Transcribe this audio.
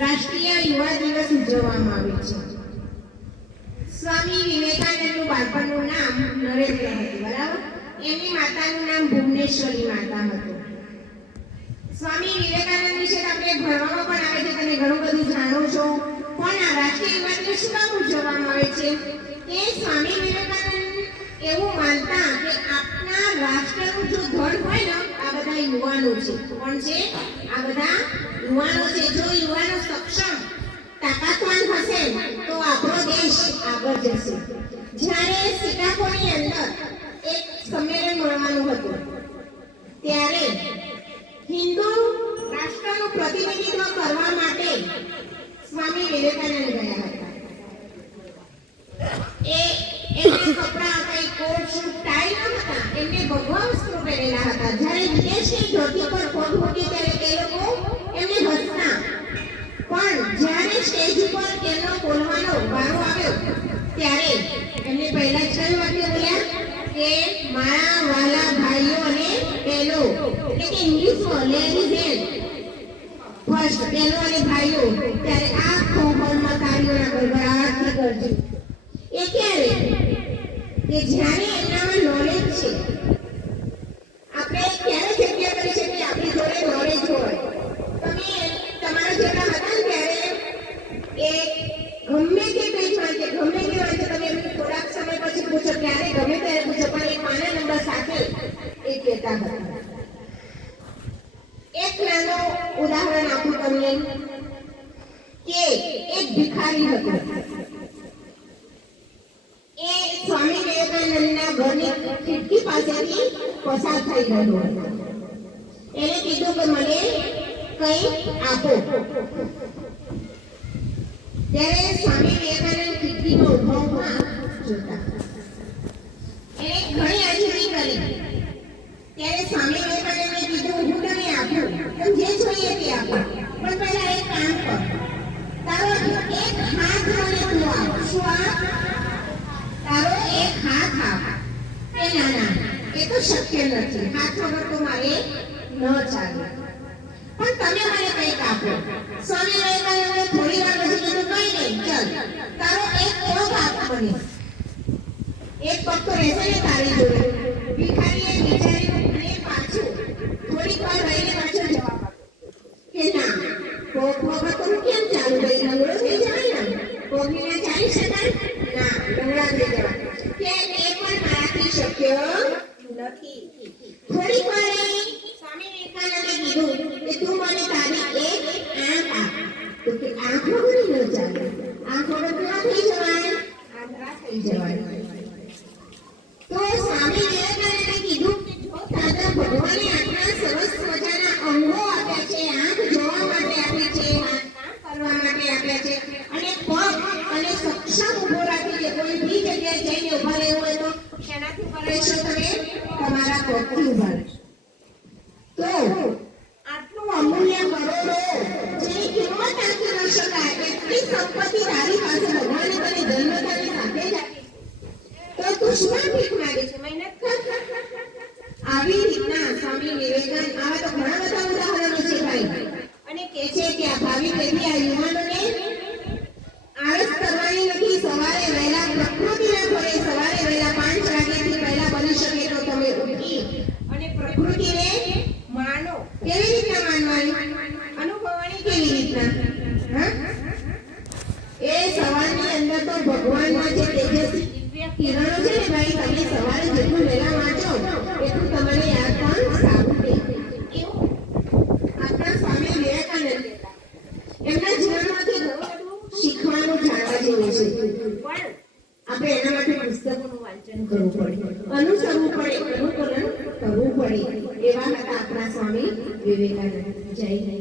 રાષ્ટ્રીય યુવા દિવસ ઉજવવામાં આવે છે. સ્વામી વિવેકાનંદનું બાળપણનું નામ નરેન્દ્ર હતું, બરાબર? એમની માતાનું નામ ભુવનેશ્વરી માતા હતું. સ્વામી વિવેકાનંદ વિશે આપણે ભણવામાં પણ આવે છે, તમે ઘણું બધું જાણો છો. પણ આ રાષ્ટ્રીય યુવા દિવસ શું કામ ઉજવવામાં આવે છે? કે સ્વામી વિવેકાનંદ એવું માનતા કે આપણા રાષ્ટ્રનું જો ધડ હોય ને, આ બધા યુવાનો છે. કોણ છે? આ બધા યુવાનો છે. જો યુવાનો સક્ષમ તાકાતવાન હશે તો આપણો દેશ આગળ જશે. જ્યારે શિકાગોની અંદર એક સંમેલન મળવાનું હતું, ત્યારે હિન્દુ રાષ્ટ્રનું પ્રતિનિધિત્વ કરવા માટે સ્વામી વિવેકાનંદ ગયા હતા. એમના કપડા કઈ કોટ સૂટ ટાઈ ન હતા, એમને ભગવા વસ્ત્રો પહેરેલા હતા. જ્યારે વિદેશની ધરતી પર પગ મૂક્યો ત્યારે તે લોકો એમને હસતા. પણ જ્યારે સ્ટેજ ઉપર એમનો બોલવાનો વારો આવ્યો ત્યારે એમને પહેલા જ કયું વાક્ય બોલ્યા કે મારા વાલા ભાઈઓ અને બહેનો, એટલે કે ઇંગ્લિશમાં લેડીઝ એન્ડ ફર્સ્ટ, બહેનો અને ભાઈઓ. ત્યારે આખો હોલમાં તાળીઓના ગડગડાટથી ગરજ્યું. એ ક્યારે? કે જ્યારે એમનામાં નોલેજ છે. આપણે ક્યારે જગ્યા કરી શકીએ આપણી જોડે નોલેજ હોય. તમે તમારા જેટલા હતા ને ત્યારે એ ગમે તે પેજ વાંચે, ગમે તે વાંચે, તમે એમને થોડાક સમય પછી પૂછો, ક્યારે ગમે ત્યારે પૂછો, પણ એક પાના નંબર સાથે એ કહેતા હતા. એક નાનો ઉદાહરણ આપું તમને કે એક ભિખારી હતો. એ સ્વામી વિવેકાનંદના ઘરની ખિડકી પાસેથી પસાર થઈ રહ્યો હતો. એને કીધું કે મને કંઈ આપો. ત્યારે સ્વામી વિવેકાનંદ ખિડકીમાં ઊભા ઊભા જોતા. એને ઘણી આજીવી કરી. ત્યારે સ્વામી વિવેકાનંદે કીધું હું તને આપું, તને જે જોઈએ તે આપો, પણ પહેલા એક કામ કર, તારો એક હાથ મને તું આપ. શું આપ? તારો એક હાથ આપ. કે ના ના, એ તો શક્ય નથી, હાથ વગર તો મારે ન ચાલે, પણ તમે મને કંઈક આપો. સ્વામી વિવેકાનંદે થોડી વાર પછી કીધું કંઈ નહીં, ચાલ તારો એક પગ આપ મને. એક પગ તો રહેશે ને તારી જોડે. ભિખારીએ વિચાર્યું અને પાછું થોડીક વાર રહીને પાછો જવાબ આપ્યો કે ના, પગ વગર તો હું કેમ ચાલુ રહી? લંગડો થઈ જવાય ને, પગ વિના ચાલી શકાય? ના, લંગડા થઈ જવાય. કે એ પણ મારાથી શક્ય નથી. થોડીક વાર સ્વામી વિવેકાનંદે કીધું કે તું મને તારી એક આંખ આપ. તો કે આંખ વગર ન ચાલે. આંખ વગર કેવા થઈ જવાય? આંધળા થઈ જવાય. તો સ્વામી વિવેકાનંદે કીધું કે જો દાદા ભગવાને આટલા સરસ મજાના અંગો આપ્યા છે, આંખ જોવા માટે આપી છે, હાથ કામ કરવા માટે આપ્યા છે, અને પગ અને સક્ષમ ઊભો રાખી છે. કોઈ બી જગ્યાએ જઈને ઊભા રહેવું હોય તો શેનાથી ઊભા રહેશો તમે? તમારા પગથી ઊભા રહેશો. તો આટલું અમૂલ્ય કરોડો જેની કિંમત આંકી ન શકાય એટલી સંપત્તિ તારી પાસે ભગવાને તને જન્મતાની સાથે જ આપી. તો તું શું ભીખ માંગે છે? મહેનત કર. આવી રીતના સ્વામી વિવેકાનંદ, આવા તો ઘણા બધા ઉદાહરણો છે ભાઈ. અને કહે છે કે આ ભાવિ પેઢી, આ યુવાનોને આળસ કરવાની નથી. સવારે વહેલા પ્રકૃતિના ઘરે સવારે વહેલા 5 વાગ્યાથી પહેલા બની શકે તો તમે ઉઠી અને પ્રકૃતિને માનો. કેવી રીતના માનવાની? અનુભવવાની કેવી રીતના? એ સવારની અંદર તો ભગવાનના જે તેજસ્વી દિવ્ય કિરણો છે ને ભાઈ, તમે સવારે જેટલું વહેલા વાંચો એટલું તમારે યાદ પણ સારું રહે. એવું આપણા સ્વામી વિવેકાનંદ એમના જીવનમાંથી ઘણું બધું શીખવાનું, જાણવા જેવું છે. પણ આપણે એના માટે પુસ્તકોનું વાંચન કરવું પડે, અનુસરવું પડે, અનુકરણ કરવું પડે. એવા હતા આપણા સ્વામી વિવેકાનંદ. જય જય.